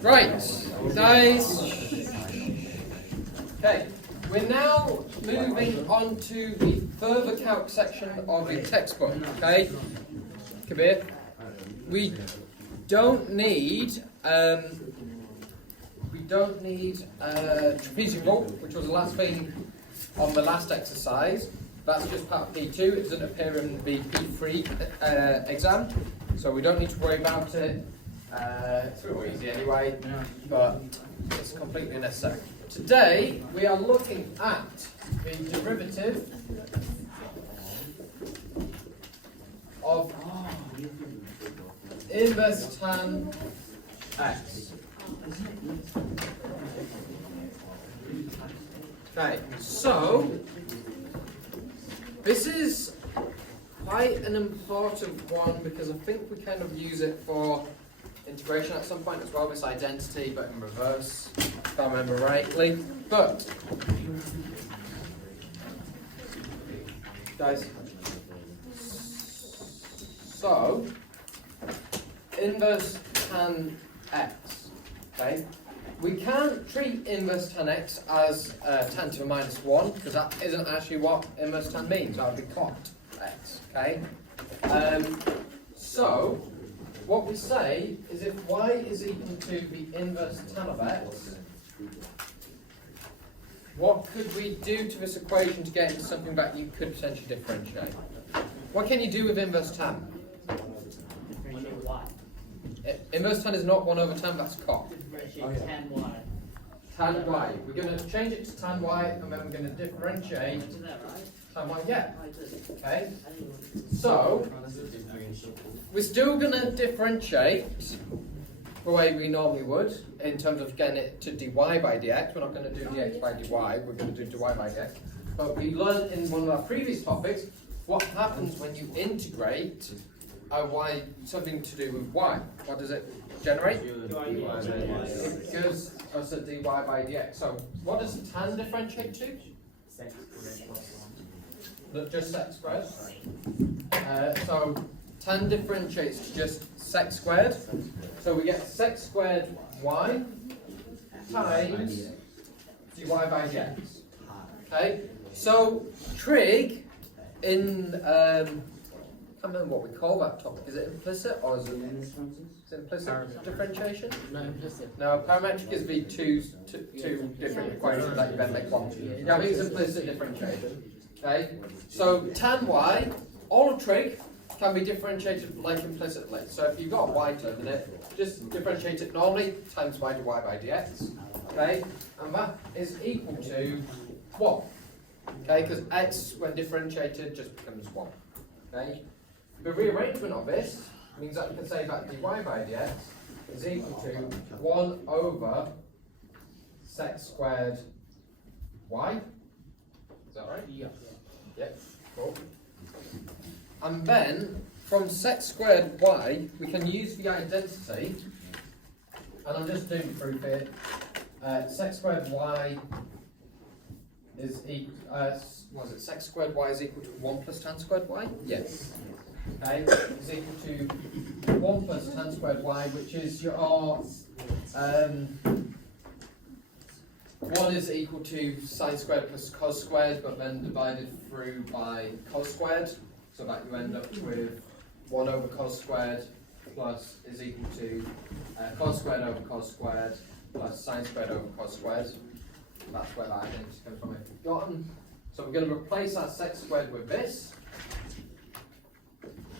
Right, guys. Okay, we're now moving on to the further calc section of your textbook. Okay, Kabir. We don't need trapezium rule, which was the last thing on the last exercise. That's just part of P2. It doesn't appear in the P3 exam, so we don't need to worry about it. It's real easy anyway, but it's completely unnecessary. Today we are looking at the derivative of inverse tan x. Okay, so this is quite an important one because I think we kind of use it for integration at some point as well, this identity, but in reverse, if I remember rightly. But, guys, so, inverse tan x, okay? We can't treat inverse tan x as tan to the minus 1, because that isn't actually what inverse tan means. That would be cot x, okay? So, what we say is if y is equal to the inverse tan of x, what could we do to this equation to get into something that you could potentially differentiate? What can you do with inverse tan? Differentiate y. Inverse tan is not 1 over tan, that's cot. Differentiate tan y. Tan y. We're going to change it to tan y, and then we're going to differentiate Isn't that right? tan y. Yeah. I did. Okay. I didn't So, we're still going to differentiate the way we normally would in terms of getting it to dy by dx. We're not going to do dx by dy, we're going to do dy by dx. But we learned in one of our previous topics what happens when you integrate y, something to do with y. What does it generate? It gives us a dy by dx. So what does tan differentiate to? Not just sec squared. So tan differentiates to just sec squared. So we get sec squared y times dy by dx. Okay. So trig in I can't remember what we call that topic. Is it implicit or is it implicit differentiation? No, implicit. No, parametric is the two different equations that you then make one. Yeah, I think it's implicit differentiation. Okay, so tan y, all of trig can be differentiated like implicitly. So if you've got a y term in it, just differentiate it normally times y to y by dx. Okay, and that is equal to 1. Okay, because x when differentiated just becomes 1. Okay, the rearrangement of this means that we can say that dy by dx is equal to 1 over sec squared y. Is that right? Yeah. Yep, cool. And then, from sec squared y, we can use the identity, and I'm just doing proof here. Sec squared y is equal, was it sec squared y is equal to 1 plus tan squared y? Yes. Okay, is equal to 1 plus tan squared y, which is your 1 is equal to sine squared plus cos squared, but then divided through by cos squared, so that you end up with 1 over cos squared plus is equal to cos squared over cos squared plus sine squared over cos squared. That's where that identity comes from, if you've forgotten. So we're going to replace our sec squared with this.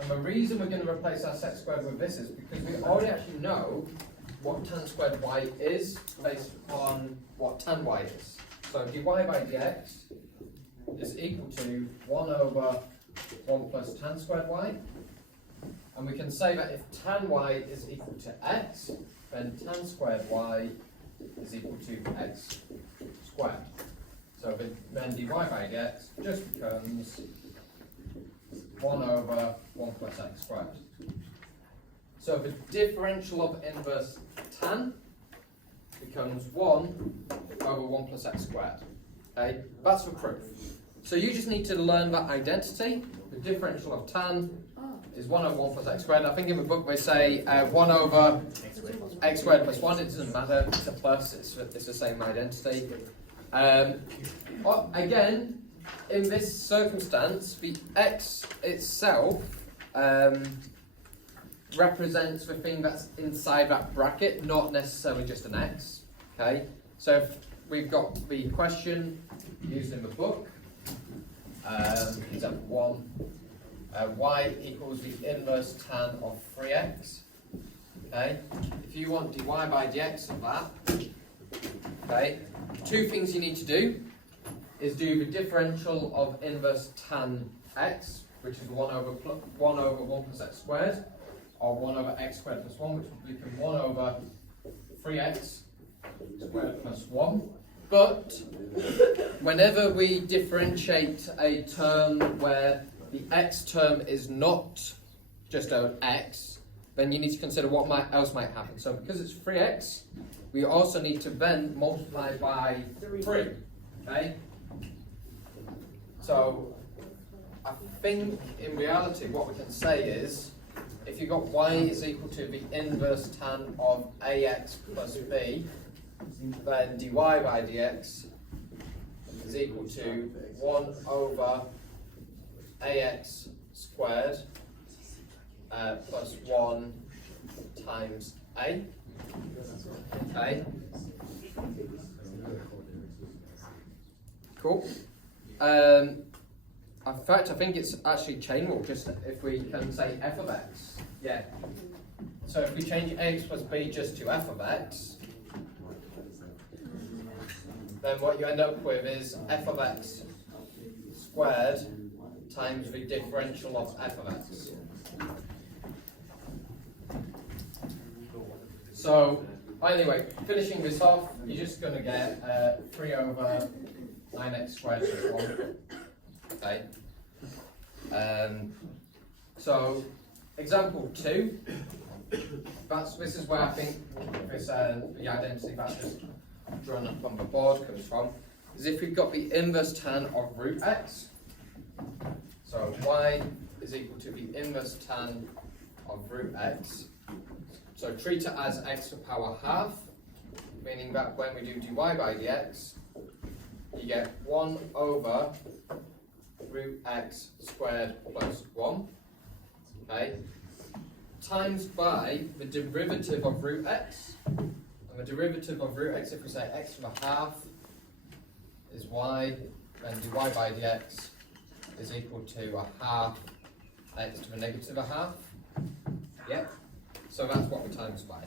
And the reason we're going to replace our sec squared with this is because we already actually know what tan squared y is based on what tan y is. So dy by dx is equal to 1 over 1 plus tan squared y. And we can say that if tan y is equal to x, then tan squared y is equal to x squared. So then dy by dx just becomes 1 over 1 plus x squared. So the differential of inverse tan becomes 1 over 1 plus x squared. Okay, that's for proof. So you just need to learn that identity. The differential of tan is 1 over 1 plus x squared. I think in the book they say 1 over x squared plus 1. It doesn't matter. It's a plus. It's the same identity. Again, in this circumstance, the x itself represents the thing that's inside that bracket, not necessarily just an x. Okay, so if we've got the question used in the book, example 1, y equals the inverse tan of 3x. Okay, if you want dy by dx of that, okay, two things you need to do is do the differential of inverse tan x, which is 1 over 1 plus x squared, or 1 over x squared plus 1, which will become 1 over 3x squared plus 1. But whenever we differentiate a term where the x term is not just an x, then you need to consider what else might happen. So because it's 3x, we also need to then multiply by 3. Okay? So I think in reality what we can say is, if you've got y is equal to the inverse tan of ax plus b, then dy by dx is equal to 1 over ax squared plus 1 times a. Okay. Cool. In fact, I think it's actually chain rule, just if we can say f of x. Yeah. So if we change ax plus b just to f of x, then what you end up with is f of x squared times the differential of f of x. So, anyway, finishing this off, you're just going to get 3 over 9x squared plus 1. Okay. So, example 2, this is where I think this, the identity that's just drawn up on the board comes from, is if we've got the inverse tan of root x, so y is equal to the inverse tan of root x, so treat it as x to the power half, meaning that when we do dy by dx, you get 1 over root x squared plus 1, okay, times by the derivative of root x. And the derivative of root x, if we say x to the half is y, then dy by dx is equal to a half x to the negative a half. Yep. So that's what we times by.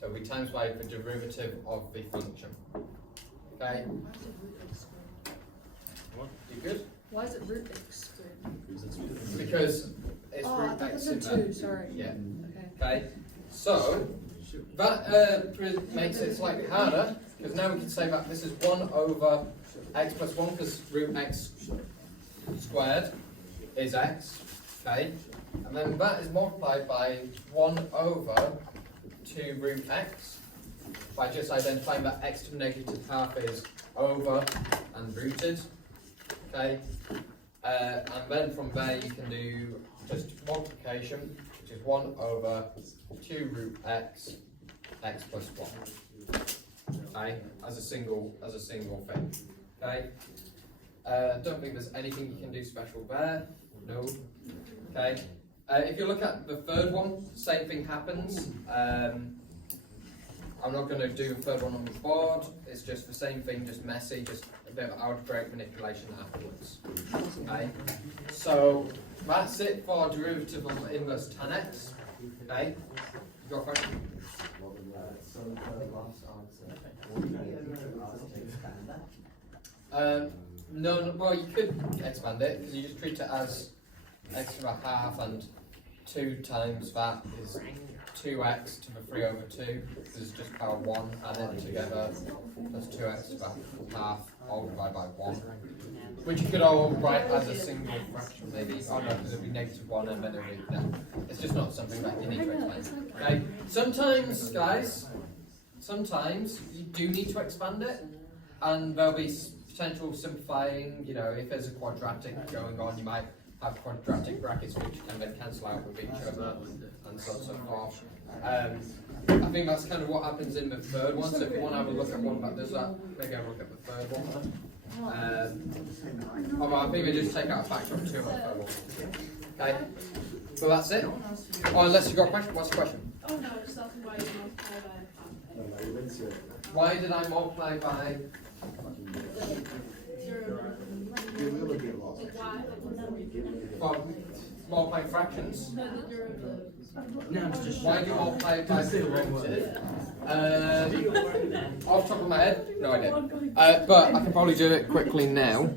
So we times by the derivative of the function. Okay. You good? Why is it root x squared? Because it's Oh, I root thought x it in was there. a 2, sorry. Yeah. Okay. Okay. So that makes it slightly harder, because now we can say that this is 1 over x plus 1, because root x squared is x. Okay. And then that is multiplied by 1 over 2 root x, by just identifying that x to the negative half is over and rooted. Okay. And then from there you can do just multiplication, which is 1 over 2 root x, x plus 1. Okay, as a single thing. Okay. Don't think there's anything you can do special there. No. Okay. If you look at the third one, same thing happens. I'm not going to do the third one on the board. It's just the same thing, just messy, just a bit of algebraic manipulation afterwards. Okay. So that's it for derivative of the inverse tan x. Okay. You got a question? So the last answer, what do you expand that? No, well you could expand it, because you just treat it as x to the half, and 2 times that is 2x to the 3 over 2, this is just power 1 added together, plus 2x to the half, all divided by 1. Which you could all write as a single fraction maybe. Oh no, because it would be -1 and then it would be, no. It's just not something that you need to explain. Okay? Sometimes, guys, sometimes you do need to expand it, and there'll be potential simplifying, you know, if there's a quadratic going on, you might have quadratic brackets which can then cancel out with each other and so on and so forth. I think that's kind of what happens in the third one, so if you want to have a look at one that does that, maybe have a look at the third one. Although I think we just take out a factor of 2 on the third one. Okay, so that's it. Oh, unless you've got a question, what's the question? Oh no, it's not why you multiply by Why did I multiply by? Multiplying fractions. No, the derivative. Why do you multiply by the derivative? Off the top of my head, no idea. But I can probably do it quickly now.